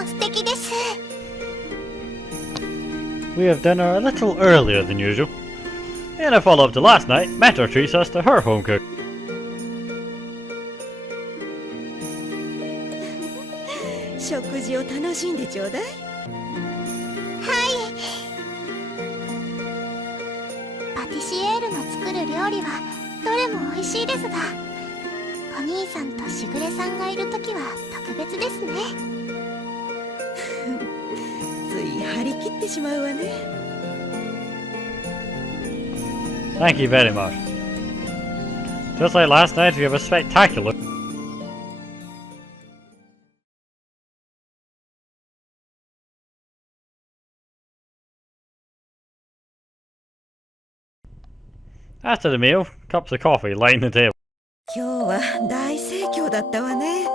も素敵です。We have dinner a little earlier than usual. In a follow-up to last night, Mentor treats us to her home cook. 食事を楽しんでちょうだい。はい。パティシエールの作る料理はどれも美味しいですが、お兄さんとしぐれさんがいるときは特別ですね。つい張り切ってしまうわね。Thank you very much. Just like last night, we have a spectacular... After the meal, cups of coffee line the table. 今日は大盛況だったわね。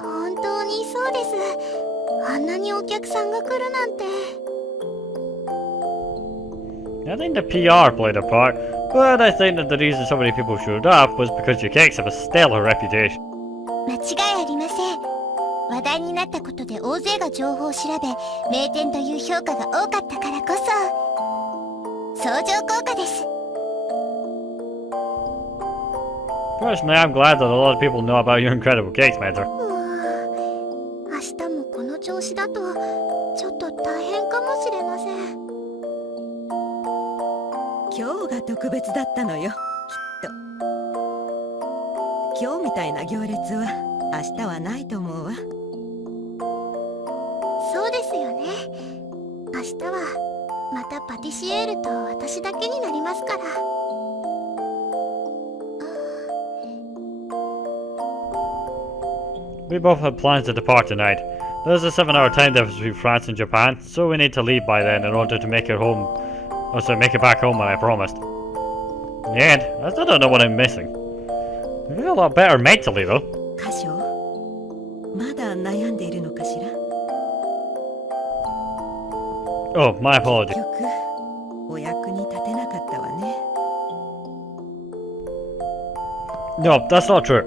本当にそうです。あんなにお客さんが来るなんて。I think the PR played a part, but I think that the reason so many people showed up was because your cakes have a stellar reputation. 間違いありません。話題になったことで大勢が情報を調べ、名店という評価が多かったからこそ相乗効果です。Personally, I'm glad that a lot of people know about your incredible cakes, Mentor. 明日もこの調子だとちょっと大変かもしれません。今日が特別だったのよ、きっと。今日みたいな行列は明日はないと思うわ。そうですよね。明日はまたパティシエールと私だけになりますから。We both had plans to depart tonight. There's a 7-hour time difference between France and Japan, so we need to leave by then in order to make it home. Make it back home when I promised. In the end, I still don't know what I'm missing. I feel a lot better mentally though. 歌唱、まだ悩んでいるのかしら。Oh, my apologies. 結局、お役に立てなかったわね。No, that's not true.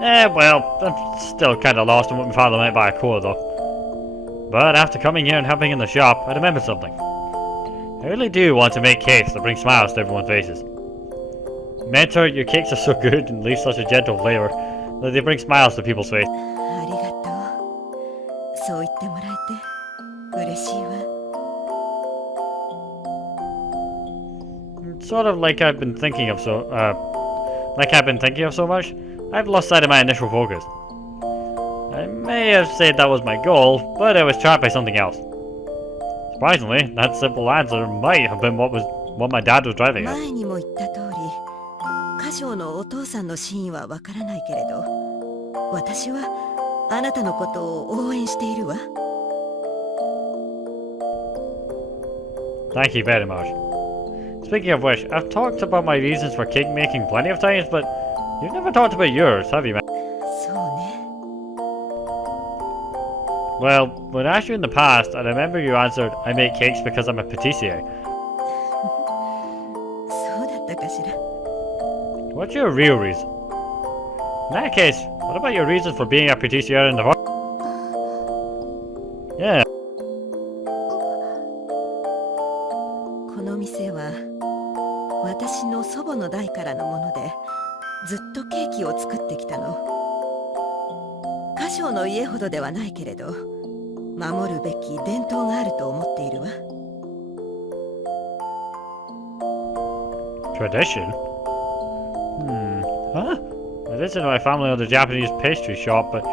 Well, I'm still kinda lost on what my father meant by a core though. But after coming here and helping in the shop, I remembered something. I really do want to make cakes that bring smiles to everyone's faces. Mentor, your cakes are so good and leave such a gentle flavor that they bring smiles to people's faces. ありがとう。そう言ってもらえて嬉しいわ。It's sort of like I've been thinking of so much, I've lost sight of my initial focus. I may have said that was my goal, but I was trapped by something else. Surprisingly, that simple answer might have been what my dad was driving at. 前にも言った通り、歌唱のお父さんの真意はわからないけれど、私はあなたのことを応援しているわ。Thank you very much. Speaking of which, I've talked about my reasons for cake making plenty of times, but you've never talked about yours, have you, man? そうね。Well, when I asked you in the past, I remember you answered, I make cakes because I'm a patisserie. そうだったかしら。What's your real reason? In that case, what about your reason for being a patisserie in the first? Yeah. この店は私の祖母の代からのもので、ずっとケーキを作ってきたの。歌唱の家ほどではないけれど、守るべき伝統があると思っているわ。Tradition? Huh? I visited my family at the Japanese pastry shop, but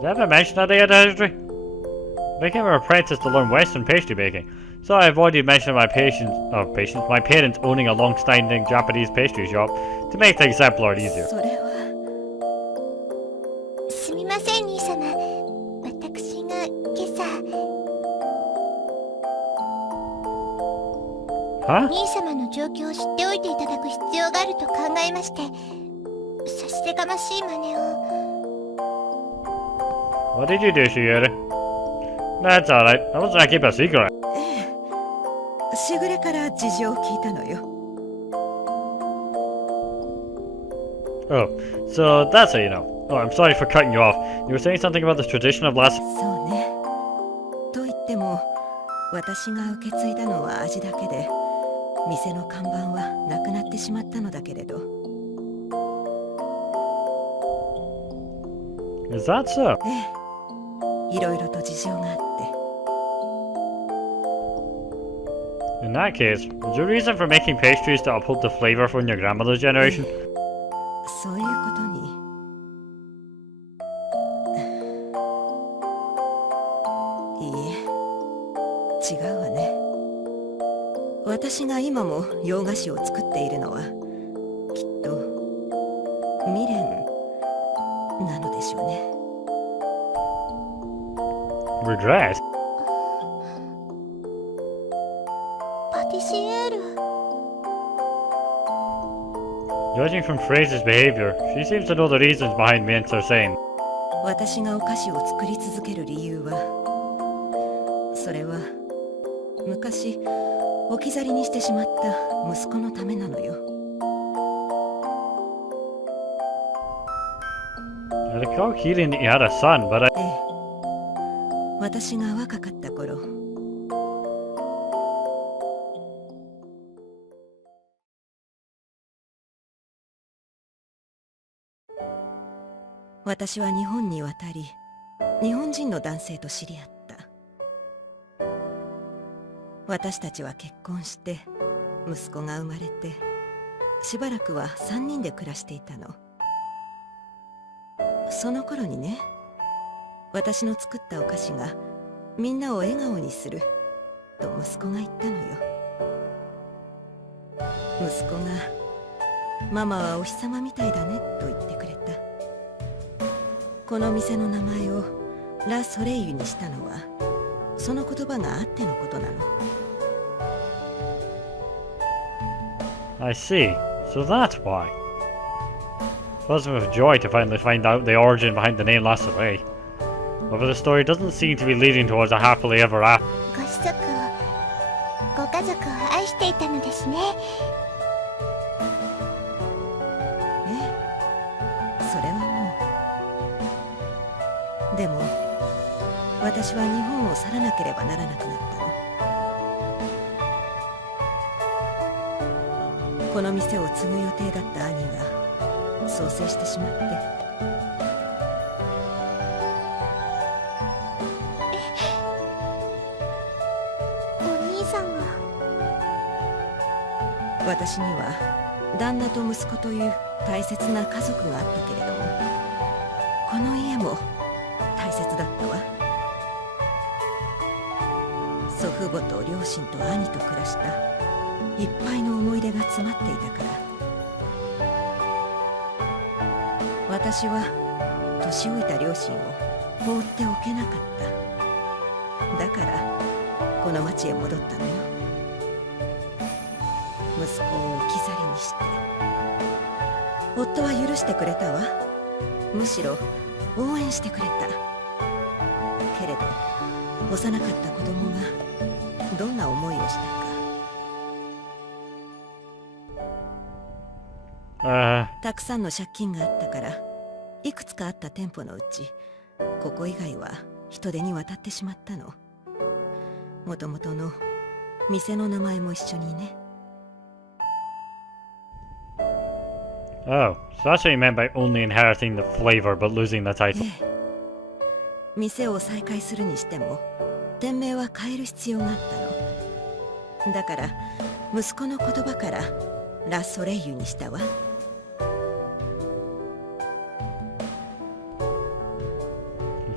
did I ever mention that they had a history? I became an apprentice to learn Western pastry baking, so I avoided mentioning my parents owning a long-standing Japanese pastry shop to make things simpler and easier. それは。すみません、兄様。私が今朝。Huh? 兄様の状況を知っておいていただく必要があると考えまして、差しせがましい真似を。What did you do, Shiori? That's alright. I wasn't gonna keep a secret. ええ、しぐれから事情を聞いたのよ。Oh, so that's how you know. Oh, I'm sorry for cutting you off. You were saying something about the tradition of last. そうね。と言っても私が受け継いだのは味だけで、店の看板はなくなってしまったのだけれど。Is that so? いろいろと事情があって。 In that case, is your reason for making pastries to uphold the flavor from your grandmother's generation? そういうことに。いいえ、違うわね。私が今も洋菓子を作っているのは、きっと未練なのでしょうね。Regret? パティシエール。 Judging from Fraser's behavior, she seems to know the reasons behind mints are saying. 私がお菓子を作り続ける理由は、それは昔置き去りにしてしまった息子のためなのよ。 I recall hearing that you had a son, but ええ、私が若かった頃、私は日本に渡り、日本人の男性と知り合った。私たちは結婚して、息子が生まれて、しばらくは3人で暮らしていたの。その頃にね、私の作ったお菓子がみんなを笑顔にすると息子が言ったのよ。息子がママはお日様みたいだねと言ってくれた。この店の名前をラ・ソレイユにしたのはその言葉があってのことなの。 I see. So that's why. Fills me with joy to finally find out the origin behind the name La Soleil. However, the story doesn't seem to be leading towards a happily ever after. ご子息を、ご家族を愛していたのですね。ええ、それはもう。でも私は日本を去らなければならなくなったの。この店を継ぐ予定だった兄が創生してしまって。お兄さんが。私には旦那と息子という大切な家族があったけれども、この家も大切だったわ。祖父母と両親と兄と暮らしたいっぱいの思い出が詰まっていたから。私は年老いた両親を放っておけなかった。だからこの町へ戻ったのよ。息子を置き去りにして。夫は許してくれたわ。むしろ応援してくれた。けれど幼かった子供がどんな思いをしたか。たくさんの借金があったから、いくつかあった店舗のうちここ以外は人手に渡ってしまったの。もともとの店の名前も一緒にね。 Oh, so that's what you meant by only inheriting the flavor but losing the title. ええ、店を再開するにしても店名は変える必要があったの。だから息子の言葉からラ・ソレイユにしたわ。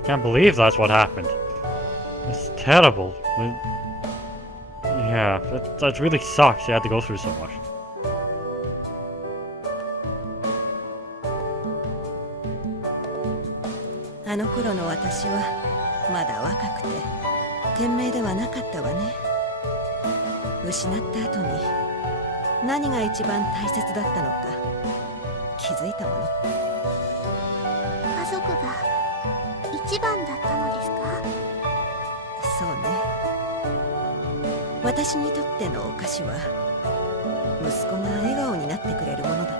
I can't believe that's what happened. It's terrible. Yeah, that really sucks. You had to go through so much. あの頃の私はまだ若くて賢明ではなかったわね。失った後に何が一番大切だったのか気づいたもの。家族が一番だったのですか？そうね。私にとってのお菓子は息子が笑顔になってくれるものだった。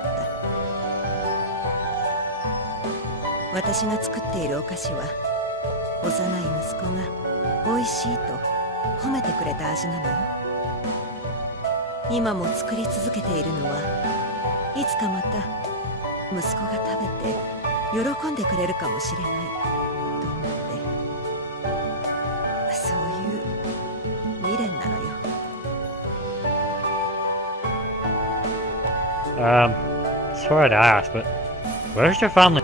私が作っているお菓子は幼い息子が美味しいと褒めてくれた味なのよ。今も作り続けているのはいつかまた息子が食べて喜んでくれるかもしれないと思って、そういう未練なのよ。Sorry to ask, but where's your family?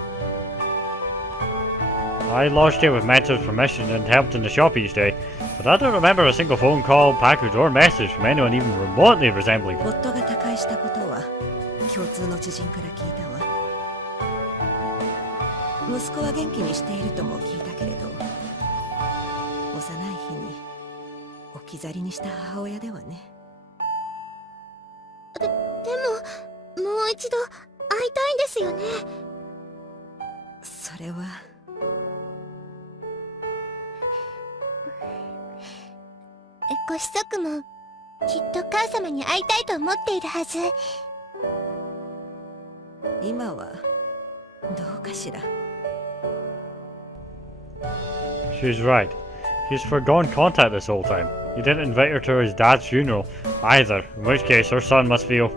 I lodged here with Matt's permission and helped in the shop each day, but I don't remember a single phone call, package, or message from anyone even remotely resembling. 夫が他界したことは共通の知人から聞いたわ。息子は元気にしているとも聞いたけれど、幼い日に置き去りにした母親ではね。でももう一度会いたいんですよね。それはご子息もきっと母様に会いたいと思っているはず。今はどうかしら。She's right. He's forgone contact this whole time. He didn't invite her to his dad's funeral either, in which case her son must feel...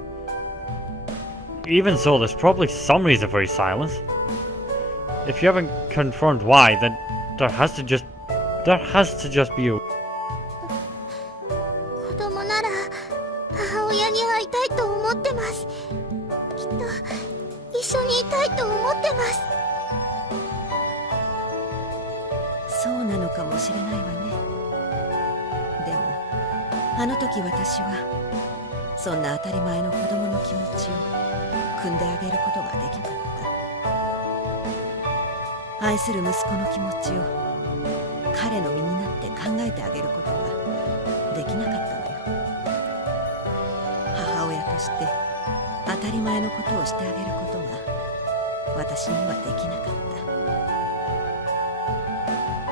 Even so, there's probably some reason for his silence. If you haven't confirmed why, then there has to just be a... 子供なら母親に会いたいと思ってます。きっと一緒にいたいと思ってます。そうなのかもしれないわね。でもあの時私はそんな当たり前の子供の気持ちを汲んであげることができなかった。愛する息子の気持ちを彼の身になって考えてあげることができなかったのよ。母親として当たり前のことをしてあげることが私にはできなかった。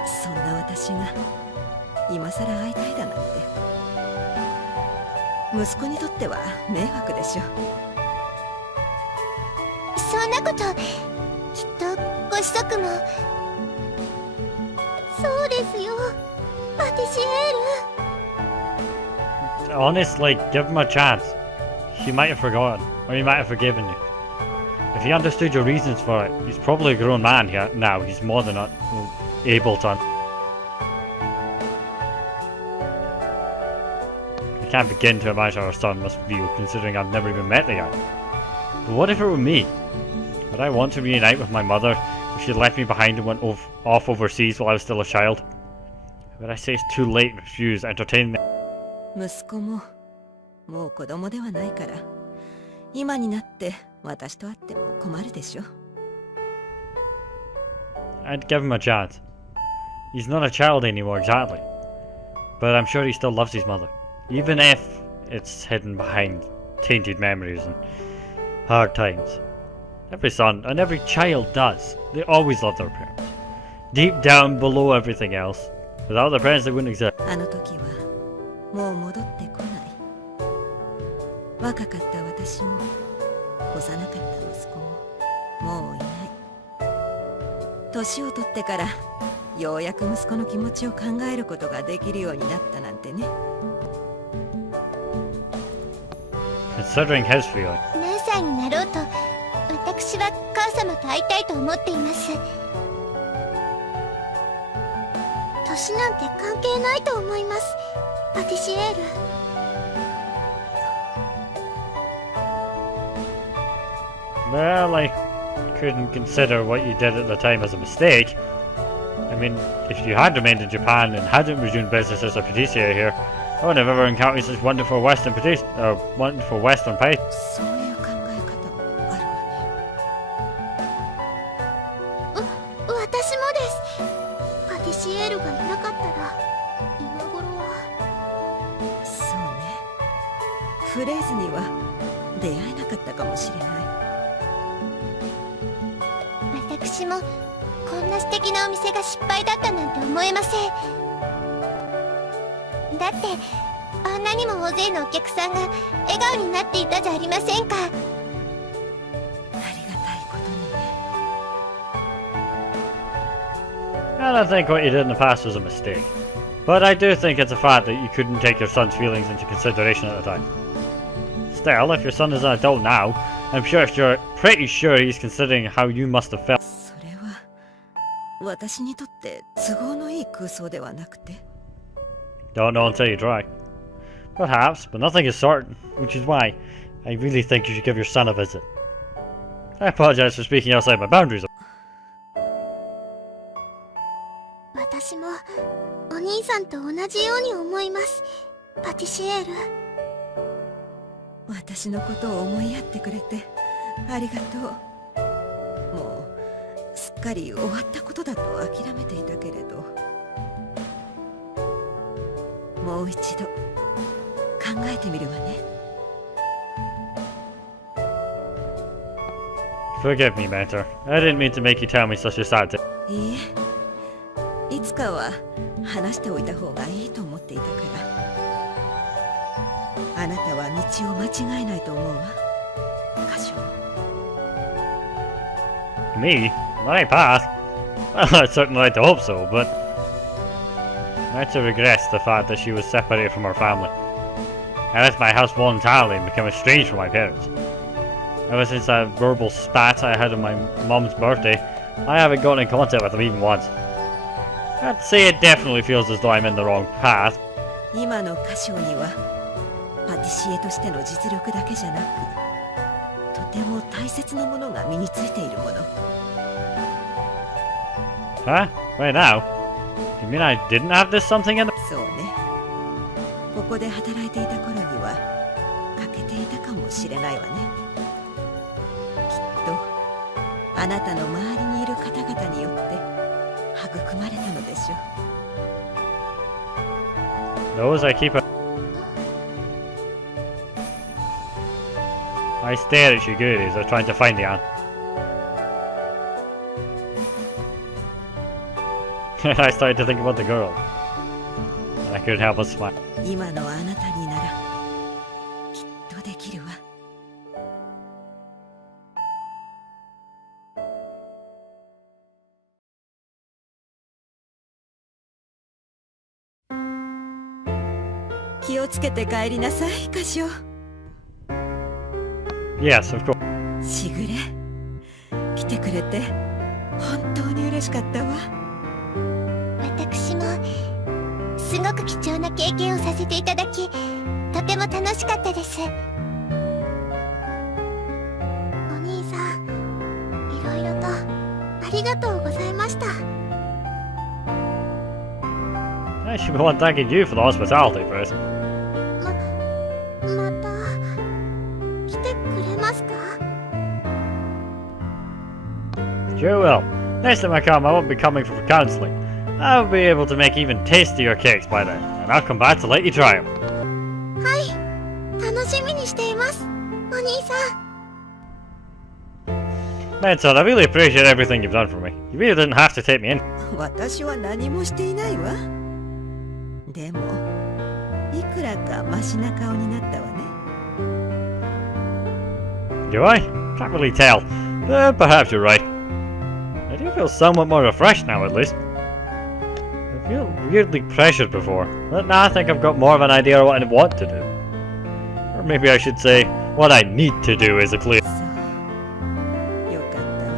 そんな私が今さら会いたいだなんて、息子にとっては迷惑でしょ。そんなこときっとご子息も。そうですよ、パティシエール。 Honestly, give him a chance. He might have forgotten, or he might have forgiven you. If he understood your reasons for it, he's probably a grown man here now. He's more than able to... I can't begin to imagine how our son must feel, considering I've never even met the guy. But what if it were me? Would I want to reunite with my mother if she left me behind and went off overseas while I was still a child? Would I say it's too late to refuse entertaining them? 息子ももう子供ではないから、今になって私と会っても困るでしょ。I'd give him a chance. He's not a child anymore exactly, but I'm sure he still loves his mother, even if it's hidden behind tainted memories and hard times. Every son and every child does. They always love their parents. Deep down below everything else. Without their parents they wouldn't exist. あの時はもう戻ってこない。若かった私も幼かった息子ももういない。年を取ってからようやく息子の気持ちを考えることができるようになったなんてね。Considering his feeling. 何歳になろうと私は母様と会いたいと思っています。年なんて関係ないと思います、パティシエール。Well, I couldn't consider what you did at the time as a mistake. I mean, if you had remained in Japan and hadn't resumed business as a patisserie here, I would have ever encountered such wonderful Western pie. そういう考え方もあるわね。私もです。パティシエールがいなかったら今頃は。そうね。フレーズには出会えなかったかもしれない。私もこんな素敵なお店が失敗だったなんて思えません。だってあんなにも大勢のお客さんが笑顔になっていたじゃありませんか。ありがたいことにね。I don't think what you did in the past was a mistake. But I do think it's a fact that you couldn't take your son's feelings into consideration at the time. Still, if your son is an adult now, I'm pretty sure he's considering how you must have felt. それは私にとって都合のいい空想ではなくて。 Don't know until you try. Perhaps, but nothing is certain, which is why I really think you should give your son a visit. I apologize for speaking outside my boundaries. 私もお兄さんと同じように思います。パティシエール。私のことを思いやってくれてありがとう。もうすっかり終わったことだと諦めていたけれど、もう一度考えてみるわね。 Forgive me, Mentor. I didn't mean to make you tell me such a sad thing. いいえ、いつかは話しておいた方がいいと思っていたから。あなたは道を間違えないと思うわ、歌唱。 Me? My path? Well, I'd certainly like to hope so, but Mentor regrets the fact that she was separated from her family. I left my house voluntarily and became estranged from my parents. Ever since that verbal spat I had on my mom's birthday, I haven't gotten in contact with them even once. I'd say it definitely feels as though I'm in the wrong path. 今の歌唱にはパティシエとしての実力だけじゃなく、とても大切なものが身についているもの。 Huh? Right now? You mean I didn't have this something in the... そうね。ここで働いていた頃には欠けていたかもしれないわね。きっとあなたの周りにいる方々によって育まれたのでしょう。 Those I keep... I stare at you goodies as I'm trying to find the answer. I started to think about the girl. And I couldn't help but smile. 今のあなたにならきっとできるわ。気をつけて帰りなさい、歌唱。 Yes, of course. しぐれ、来てくれて本当に嬉しかったわ。私もすごく貴重な経験をさせていただき、とても楽しかったです。お兄さん、いろいろとありがとうございました。 I should be one thanking you for the hospitality, first. また来てくれますか？ Sure will. Next time I come, I won't be coming for counseling. I'll be able to make even tastier cakes by then, and I'll come back to let you try them. はい、楽しみにしています、お兄さん。 Mentor, I really appreciate everything you've done for me. You really didn't have to take me in. 私は何もしていないわ。でもいくらかマシな顔になったわね。 Do I? Can't really tell. Perhaps you're right. I do feel somewhat more refreshed now, at least. I feel weirdly pressured before, but now I think I've got more of an idea of what I want to do. Or maybe I should say, what I need to do is a clear... そう、よかったわ。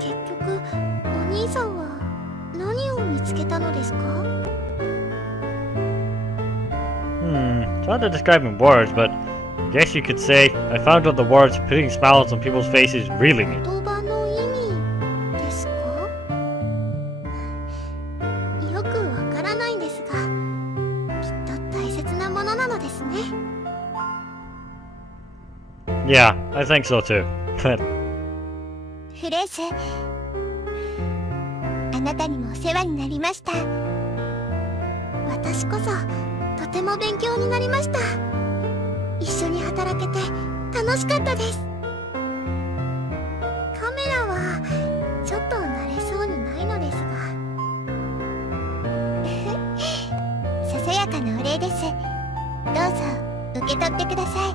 結局お兄さんは何を見つけたのですか？ It's hard to describe in words, but I guess you could say I found what the words putting smiles on people's faces really mean. 言葉の意味ですか？よくわからないんですが、きっと大切なものなのですね。 Yeah, I think so too. But フレーズ、あなたにもお世話になりました。私こそとても勉強になりました。一緒に働けて楽しかったです。カメラはちょっと慣れそうにないのですがささやかなお礼です。どうぞ受け取ってください。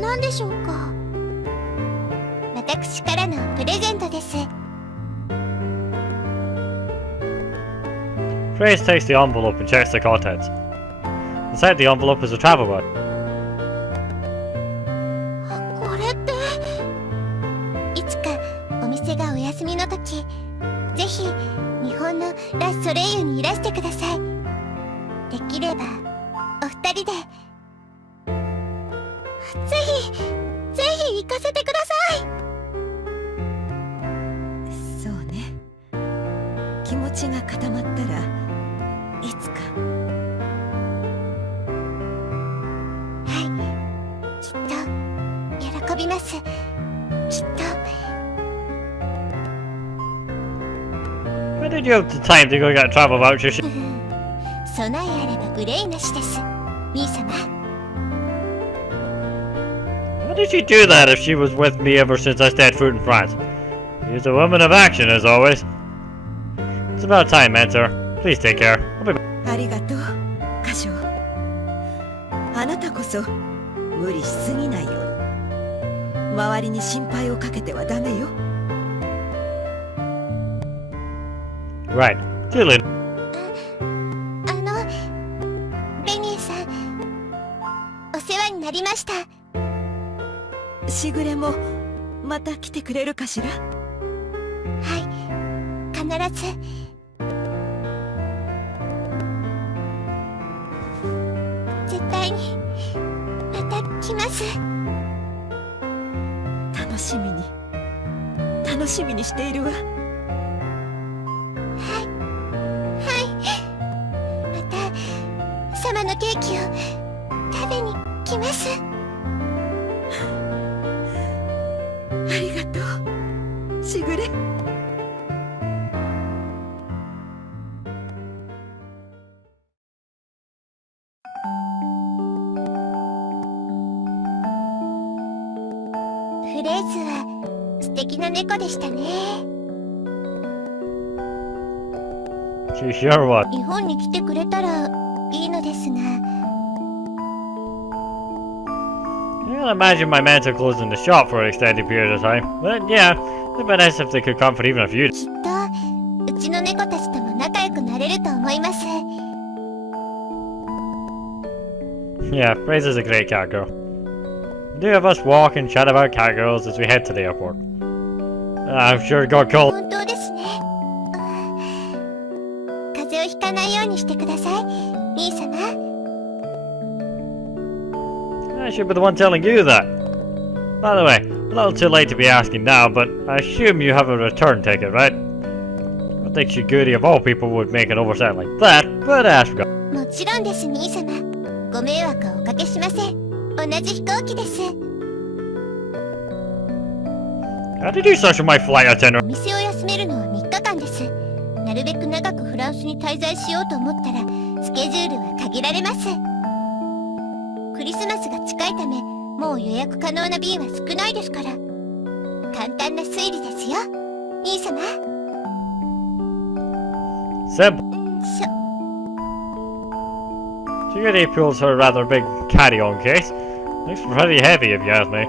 何でしょうか。私からのプレゼントです。Grace takes the envelope and checks the contents. Inside the envelope is a travel bag. これっていつかお店がお休みの時、ぜひ日本のラ・ソレイユにいらしてください。できればお二人でぜひ行かせてください。そうね。気持ちが固まったらいつか。はい、きっと喜びます。きっと。 Where did you have the time to go get a travel voucher? 備えあれば無礼なしです、兄様。 How did she do that if she was with me ever since I stayed food in France? She's a woman of action as always. It's about time, Mentor. Please take care. I'll be back. ありがとう、カショ。あなたこそ無理しすぎないように。周りに心配をかけてはダメよ。Right. See you later. ベニエさん、お世話になりました。しぐれもまた来てくれるかしら。はい、必ず。絶対にまた来ます。楽しみにしているわ。また様のケーキを食べに来ます。ありがとう、しぐれ。フレーズは素敵な猫でしたね。 She sure was. 日本に来てくれたらいいのですが。 I can't imagine my mentor closing the shop for an extended period of time. But yeah, it'd be nice if they could come for even a few. きっとうちの猫たちとも仲良くなれると思います。 Yeah, Grace is a great cat girl. The two of us walk and chat about catgirls as we head to the airport. I'm sure it got cold. 本当ですね。風邪をひかないようにしてください、兄様。 I should be the one telling you that. By the way, a little too late to be asking now, but I assume you have a return ticket, right? I think Shiguri of all people would make an oversight like that, but I forgot. もちろんです、兄様。ご迷惑をおかけしません。同じ飛行機です。 How did you search my flight itinerary? お店を休めるのは3日間です。なるべく長くフランスに滞在しようと思ったらスケジュールは限られます。クリスマスが近いためもう予約可能な便は少ないですから。簡単な推理ですよ、兄様。 Simple. Shiguri pulls her rather big carry-on case. Looks pretty heavy if you ask me.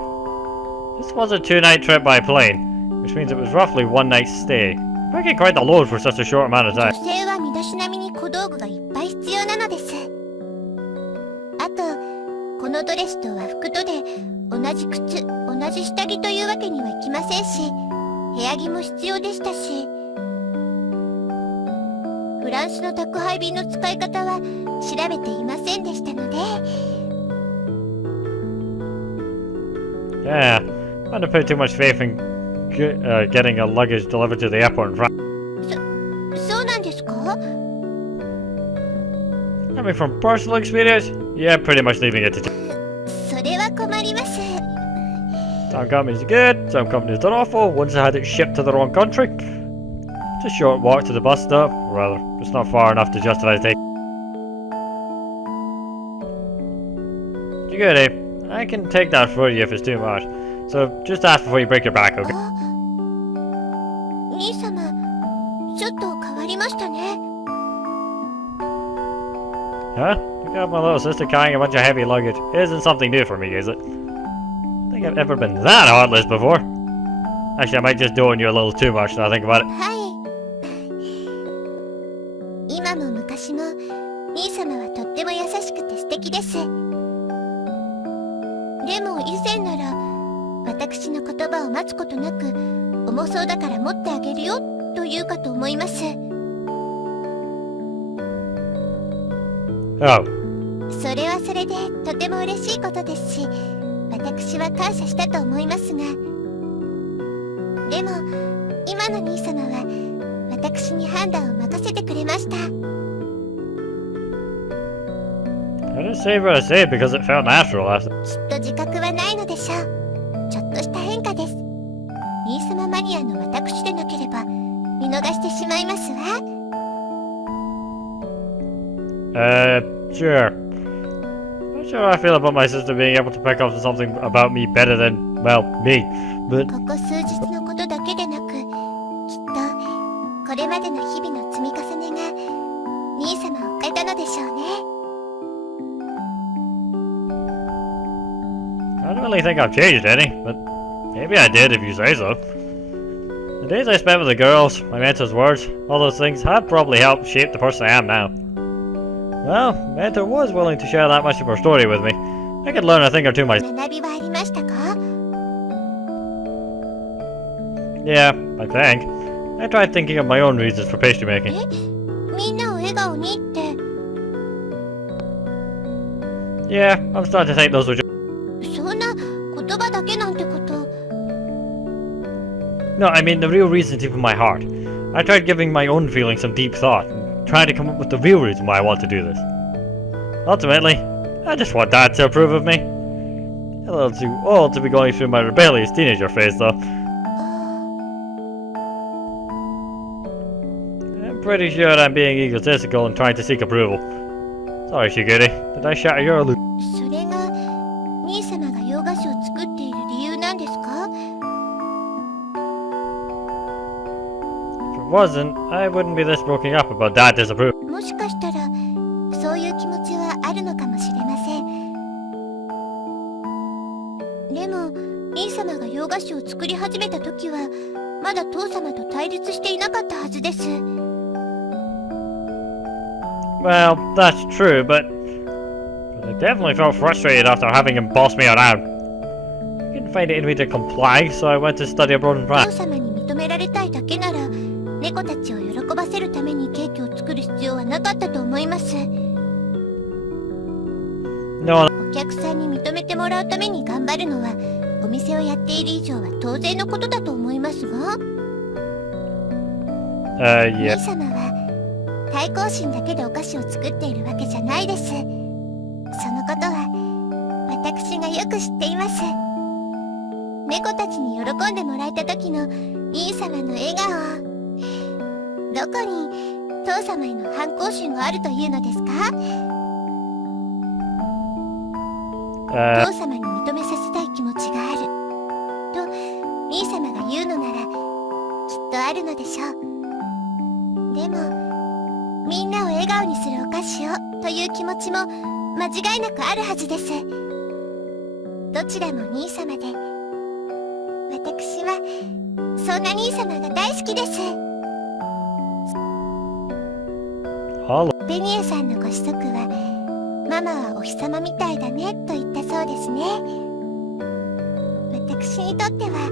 This was a 2-night trip by plane, which means it was roughly 1 night's stay. Making quite the load for such a short amount of 女 time. 性は身だしなみに小道具がいっぱい必要なのです。あとこのドレスと和服とで同じ靴同じ下着というわけにはいきませんし、部屋着も必要でしたし、フランスの宅配便の使い方は調べていませんでしたので。 Yeah, I don't put too much faith in getting a luggage delivered to the airport in France. そうなんですか？ I mean, from personal experience, yeah, pretty much leaving it to. それは困ります。 Some companies are good, some companies are awful. Once I had it shipped to the wrong country. It's a short walk to the bus stop. Rather, it's not far enough to justify taking. You good, Abe? I can take that for you if it's too much. So just ask before you break your back, okay? 兄様、ちょっと変わりましたね。 Huh? You got my little sister carrying a bunch of heavy luggage. Isn't something new for me, is it? think I've ever been that heartless before. Actually, I might just do on you a little too much now I think about it. はい。今も昔も兄様はとっても優しくて素敵です。でも以前なら私の言葉を待つことなく重そうだから持ってあげるよと言うかと思います。Oh. それはそれでとても嬉しいことですし、私は感謝したと思いますが、でも今の兄様は私に判断を任せてくれました。I didn't say what I said because it felt natural after. きっと自覚はないのでしょう。ちょっとした変化です。兄様マニアの私でなければ見逃してしまいますわ。Sure. Not sure how I feel about my sister being able to pick up on something about me better than, well, me. But ここ数日のことだけでなく、きっとこれまでの日々の積み重ねが兄様を変えたのでしょうね。I don't really think I've changed any, but maybe I did if you say so. The days I spent with the girls, my mentor's words, all those things have probably helped shape the person I am now. Well, mentor was willing to share that much of her story with me. I could learn a thing or two myself. 学びはありましたか？ Yeah, I think. I tried thinking of my own reasons for pastry making. みんなを笑顔にって。 Yeah, I'm starting to think those were just... そんな言葉だけなんてこと。 No, I mean the real reason deep in my heart. I tried giving my own feelings some deep thought, and trying to come up with the real reason why I want to do this. Ultimately, I just want Dad to approve of me. A little too old to be going through my rebellious teenager phase, though. I'm pretty sure I'm being egotistical and trying to seek approval. Sorry, Shigiri. Did I shatter your illusion? それが兄様が洋菓子を作っている理由なんですか？ If it wasn't, I wouldn't be this broken up about Dad disapproving. もしかしたらそういう気持ちはあるのかもしれません。でも兄様が洋菓子を作り始めた時はまだ父様と対立していなかったはずです。 Well, that's true, but I definitely felt frustrated after having him boss me around. I couldn't find it in me to comply, so I went to study abroad in 父 France. 様に認められたいだけなら猫たちを喜ばせるためにケーキを作る必要はなかったと思います。 No, お客さんに認めてもらうために頑張るのはお店をやっている以上は当然のことだと思いますが、 yeah. 兄様は対抗心だけでお菓子を作っているわけじゃないです。そのことは私がよく知っています。猫たちに喜んでもらえた時の兄様の笑顔、どこに父様への反抗心があるというのですか？ 父様に認めさせたい気持ちがあると兄様が言うのならきっとあるのでしょう。でもみんなを笑顔にするお菓子をという気持ちも間違いなくあるはずです。どちらも兄様で私はそんな兄様が大好きです。 Hello. ベニエさんのご子息はママはお日様みたいだねと言ったそうですね。私にとっては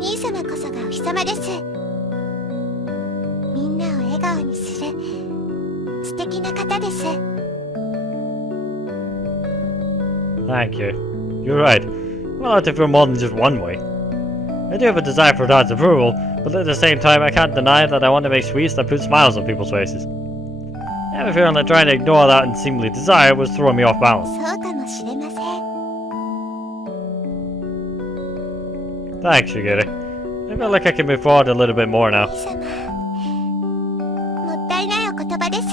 兄様こそがお日様です。みんなを笑顔にする素敵な方です。 Thank you. You're right. Well, I have to feel more than just one way. I do have a desire for Dad's approval, but at the same time I can't deny that I want to make sweets that put smiles on people's faces. I have a feeling that trying to ignore that and seemingly desire was throwing me off balance. そうかもしれません。 Thanks, Shigiri. I feel like I can move forward a little bit more now. 兄様、もったいないお言葉です。